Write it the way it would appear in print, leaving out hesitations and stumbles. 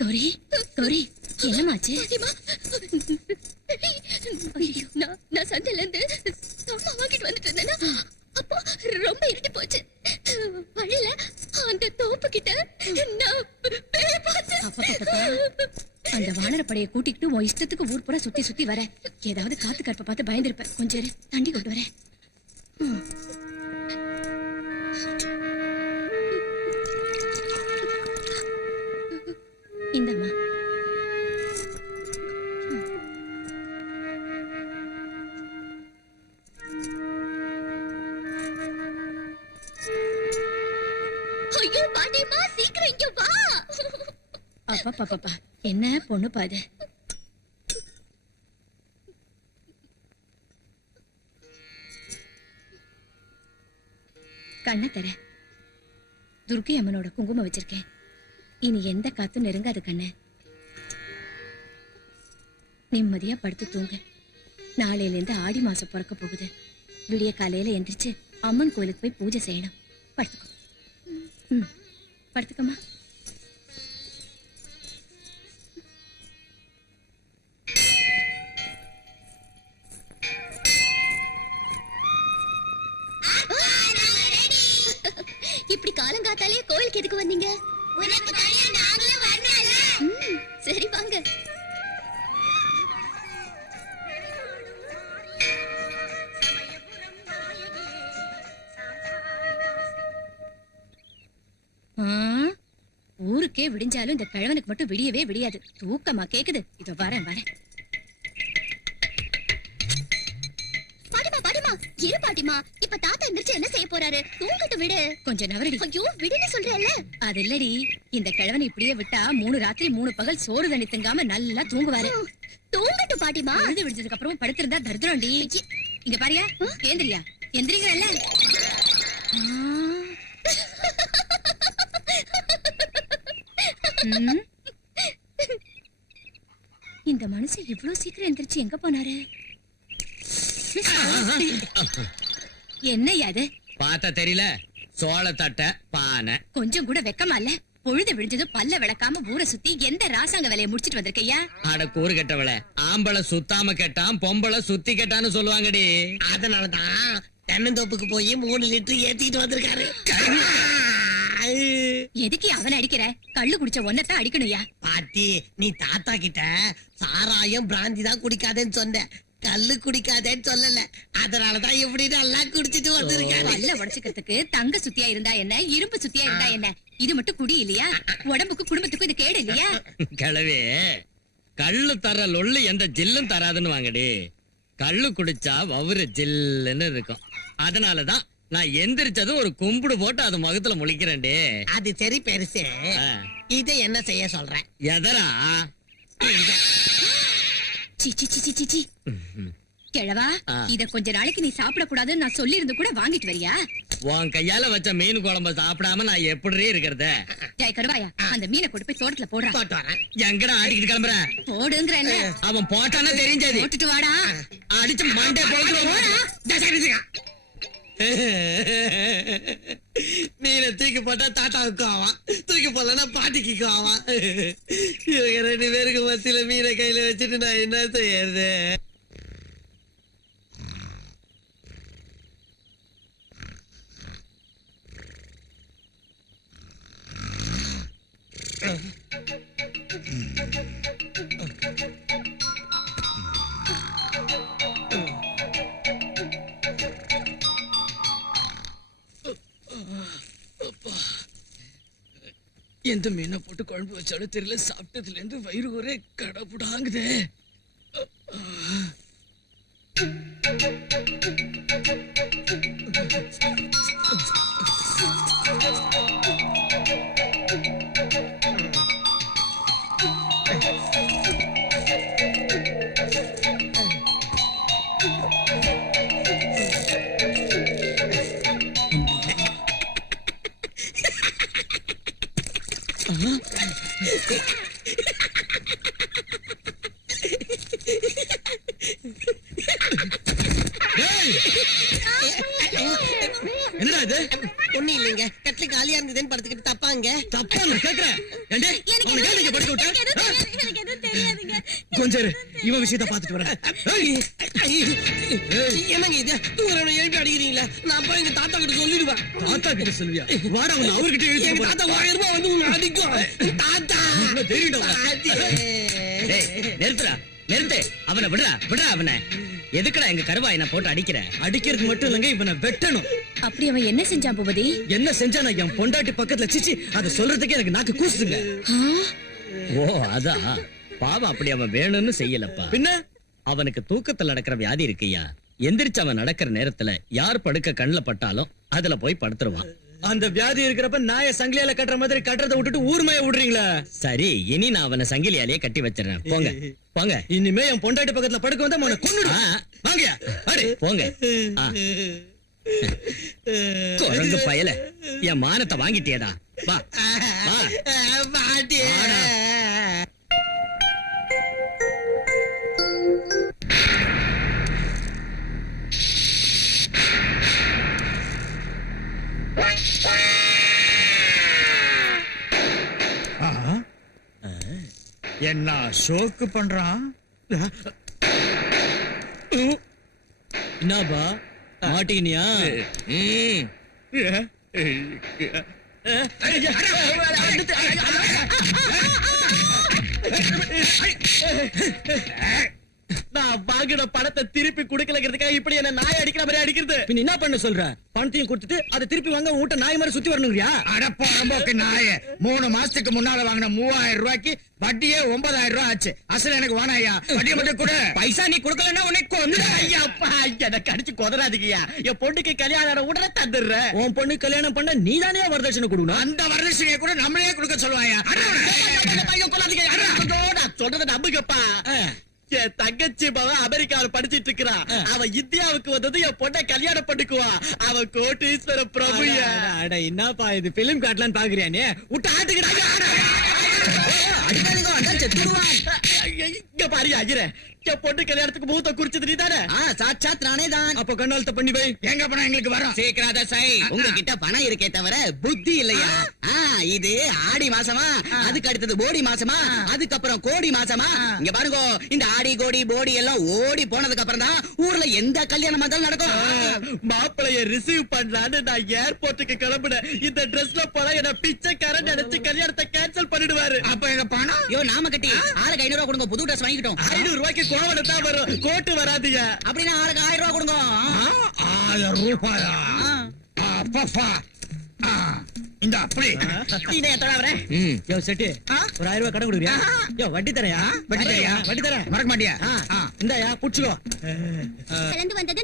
கௌரி கௌரி என்னமாச்சு? நான் சந்தையில இருந்து அம்மா வாங்கிட்டு வந்துட்டு இருந்தேன்னா அப்போ ரொம்ப இருட்டி போச்சு. வழியில அந்த தோப்பு கிட்ட நான் பேய் பார்த்தேன். அந்த வானரப்படையை கூட்டிக்கிட்டு உன் இஷ்டத்துக்கு ஊர் பூரா சுத்தி சுத்தி வர ஏதாவது காத்து கற்ப பார்த்து பயந்துருப்பேன். கொஞ்சம் இரு, தண்ணி கொண்டு வரேன். இந்தம்மா. ஐயோ பாட்டிமா, சீக்கிரம் இங்க வா. அப்பா பாப்பா என்ன பொண்ணு பாது. கண்ணை தர. துர்க்கை அம்மனோட குங்குமம் வச்சிருக்கேன். இனி எந்த காத்தும் நெருங்காது கண்ணு. நிம்மதியா படுத்து தூங்க. நாளையில இருந்து ஆடி மாசம் பிறக்க போகுது. விடிய காலையில எந்திரிச்சு அம்மன் கோயிலுக்கு போய் பூஜை செய்யணும். படுத்துக்கோ. படுத்துக்கம்மா. இப்படி காலங்காத்தாலே கோயிலுக்கு எதுக்கு வந்தீங்க? சரி வாங்க. ஊருக்கே விடிஞ்சாலும் இந்த கிழவனுக்கு மட்டும் விடியவே விடியாது. தூக்கமா கேக்குது. இதோ வரேன் வரேன். பாட்டிமா பாட்டிமா இரு பாட்டிமா. இப்ப தாத்தா எந்திரிச்சு என்ன செய்ய போறாரு? தூங்கட்டு விடு. கொஞ்சம் நவரடி. ஐயோ விடுன்னு சொல்றேன்ல. அது இல்லடி, இந்த கிழவனை இப்படியே விட்டா 3 ராத்திரி 3 பகல் சோறு தண்ணி திங்காம நல்லா தூங்குவாரு. தூங்கட்டு பாட்டிமா. எழுந்து விடிஞ்சதுக்கு அப்புறம் படுத்திருந்தா தரித்திரம்டி. இங்க பாரியா, ஏந்திரியா எந்திரிங்கல்ல. இந்த மனுஷன் இவ்வளவு சீக்கிரம் எந்திரிச்சு எங்க போனாரு? என்ன அது பார்த்தா தெரியல? சோள தட்ட பானை. கொஞ்சம் கூட வெக்கமா இல்ல? பொழுது விடிஞ்சது பல்ல விளக்காம ஊரை சுத்தி எந்த ராசாங்க வேலையை முடிச்சிட்டு வந்திருக்கையா? அட கூறு கெட்டவள, ஆம்பளை சுத்தாம கெட்டான், பொம்பளை சுத்தி கெட்டான்னு சொல்லுவாங்கடி. அதனாலதான் தென்னந்தோப்புக்கு போய் 3 லிட்டர் ஏத்திட்டு வந்திருக்காரு. எதுக்கு அவனை அடிக்கிற? கள்ளு குடிச்ச ஒன்னதான் அடிக்கணும்யா. பாட்டி, நீ தாத்தா கிட்ட சாராயம் பிராந்தி தான் குடிக்காதேன்னு சொன்ன, கல்லு குடிக்காதேன்னு சொல்லல. அதனாலதான் எப்படி நல்லா குடிச்சிட்டு வந்திருக்காரு. பல்ல உடைச்சுக்கிறதுக்கு தங்க சுத்தியா இருந்தா என்ன, இரும்பு சுத்தியா இருந்தா என்ன? இது மட்டும் குடி இல்லையா? உடம்புக்கு குடும்பத்துக்கும் இது கேடு இல்லையா? கிழவே, கள்ளு தர லொள்ளு எந்த ஜில்லும் தராதுன்னு வாங்கடி. கள்ளு குடிச்சா வவுறு ஜில்லுன்னு இருக்கும். அதனாலதான் நான் எந்திரிச்சதும் ஒரு கும்பிடு போட்டு அது முகத்துல முழிக்கிறேன்டே. அது சரி பெருசு. இதை என்ன செய்ய சொல்றேன்? எதரா கிழவா, இத கொஞ்ச நாளைக்கு நீ சாப்பிட கூடாதுன்னு நான் சொல்லி இருந்து கூட வாங்கிட்டு வரியா? உன் கையால வச்ச மீன் குழம்பு சாப்பிடாம நான் எப்படி இருக்கிறத? ஜெய கருவாயா, அந்த மீனை கொண்டு போய் தோட்டத்துல போடுறா. போட்டு வரேன். எங்கடா ஆடிக்கிட்டு கிளம்புற? போடுங்கறேன். அவன் போட்டானா தெரிஞ்சது. போட்டுட்டு வாடா. அடிச்சு மண்டே மீனை தூக்கி போட்டா தாத்தாவுக்கு ஆவான், தூக்கி போடலன்னா பாட்டிக்கு ஆவான். இவங்க 2 பேருக்கு மத்தியில மீனை கையில வச்சுட்டு நான் என்ன செய்யறது? எந்த மீனை போட்டு குழம்பு வச்சாலும் தெரியல, சாப்பிட்டதுல இருந்து வயிறு ஒரே கடப்புடாங்குதே. என்னடா இது? ஒண்ணு இல்லைங்க, கட்டில காலியா இருந்ததுன்னு படுத்துக்கிட்டு தப்பாங்க. தப்பா கேக்குறேன். அமைச்சர் இவன் விஷயத்த பாத்துட்டு வரேன். என்னங்க இது தூங்குறவனை எழுப்பி அடிக்கிறீங்களா? நான் போய் எங்க தாத்தா கிட்ட சொல்லிடுவேன். தாத்தா கிட்ட சொல்லுவியா? வாடா அவன் அவர்கிட்ட எங்க எழுதி தாத்தா 1000 ரூபாய் வந்து உங்களை அடிக்கும். தாத்தா நிறுத்துடா நிறுத்து. அவனை விடுறா விடுறா. அவனை எதுக்குடா எங்க கருவாயனை போட்டு அடிக்கிற? அடிக்கிறது மட்டும் இல்லங்க, இவனை வெட்டணும். அப்படி அவன் என்ன செஞ்சான் பூபதி? என்ன செஞ்சா நான் என் பொண்டாட்டி பக்கத்துல சிச்சி அதை சொல்றதுக்கு எனக்கு நாக்கு கூசுதுங்க. ஓ அதான் பாவம், அப்படி அவன் வேணும்னு செய்யலப்பா. பின்ன அவனுக்கு தூக்கத்துல நடக்கிற வியாதி இருக்குய்யா. எந்திரிச்சு அவன் நடக்கிற நேரத்துல யார் படுக்க கண்ணுல பட்டாலும் அதுல போய் படுத்துருவான். அந்த வியாதி இருக்கிறப்ப நாய சங்கிலியால கட்டுற மாதிரி கட்டுறதை விட்டுட்டு ஊர்மைய விடுறீங்களா? சரி, இனி நான் அவனை சங்கிலியாலேயே கட்டி வச்சிடறேன். போங்க போங்க. இனிமே என் பொண்டாட்டி பக்கத்துல படுக்க வந்தா அவனை கொன்னுடு. ஆ, வாங்கயா அடி. போங்க. ஆ. குரங்கு பயல, என் மானத்தை வாங்கிட்டியடா. வா வா. பாட்டி வாடா. என்ன ஷோக்கு பண்றான்? என்னப்பா மாட்டீனியா? நான் வாங்கின பணத்தை திருப்பி குடுக்கலங்கிறதுக்காக இப்படி என்ன நாய் அடிக்கிற மாதிரி அடிக்கிறது. பின்ன என்ன பண்ண சொல்ற? பணத்தையும் கொடுத்துட்டு அதை திருப்பி வாங்க ஊட்ட நாய் மாதிரி சுத்தி வரணுங்கிறியா? அடப்போக்கு நாய 3 மாசத்துக்கு முன்னால வாங்கின 3000 ரூபாய்க்கு வட்டியே 9000 ரூபாய் ஆச்சு. அசல் எனக்கு வேணாயா, வட்டியை மட்டும் கொடு. பைசா நீ குடுக்கலன்னா உனக்கு வந்து ஐயாப்பா எனக்கு அடிச்சு கொதறாதீங்கயா. என் பொண்ணுக்கு கல்யாணம் உடனே தந்துடுறேன். உன் பொண்ணு கல்யாணம் பண்ண நீதானே வரதட்சணை கொடுக்கணும். அந்த வரதட்சணையை கூட நம்மளே கொடுக்க சொல்லுவாயா? நான் சொல்றத நம்புங்கப்பா. என் தங்கச்சி மகன் அமெரிக்காவில படிச்சிட்டு இருக்கிறா. அவ இந்தியாவுக்கு வந்தது என் பொண்ணை கல்யாணம் பண்ணிக்குவா. அவ கோட்டீஸ்வர பிரபுயா. அட என்னப்பா இது பிலிம் காட்டலான்னு பாக்குறியா நீ? விட்டு ஆட்டுக்கிட்டாங்க. இங்க பாரு ஐயரே, என் பொண்ணு கல்யாணத்துக்கு முகூர்த்தம் குறிச்சது நீ தானே? சாட்சாத் நானே தான். அப்ப கண்ணாலத்தை பண்ணி வை. எங்க பணம் எங்களுக்கு வரும்? சீக்கிராத சை. உங்ககிட்ட பணம் இருக்கே தவிர புத்தி இல்லையா? இது ஆடி மாசமா, அதுக்கு அடுத்தது போடி மாசமா, அதுக்கப்புறம் கோடி மாசமா. இங்க பாருங்க, இந்த ஆடி கோடி போடி எல்லாம் ஓடி போனதுக்கு அப்புறம் தான் ஊர்ல எந்த கல்யாணம் இருந்தாலும் நடக்கும். மாப்பிளைய ரிசீவ் பண்ணலான்னு நான் ஏர்போர்ட்டுக்கு கிளம்புனேன். இந்த ட்ரெஸ்ல போனா என்ன பிச்சைக்காரன் நினைச்சு கல்யாணத்தை கேன்சல் பண்ணிடுவாரு. அப்ப எங்க பணம்? யோ நாம கட்டி ஆளுக்கு 500 ரூபாய் கொடுங்க, புது ட்ரெஸ் வாங்கிட்டோம். 500 ரூபாய்க்கு கோவணம் தான் வரும், கோட்டு வராதீங்க. அப்படின்னா ஆளுக்கு 1000 ரூபாய் கொடுங்க. 1000 ரூபாயா? அப்பா இந்த அப்படி இதை எத்தனை வரேன்? யோ செட்டி, ஒரு 1000 ரூபாய் கடன் கொடுக்குறியா? யோ வட்டி தரையா? வட்டி தரியா? வட்டி தரேன். மறக்க மாட்டியா? இந்தாயா புடிச்சுக்கோ. கலந்து வந்தது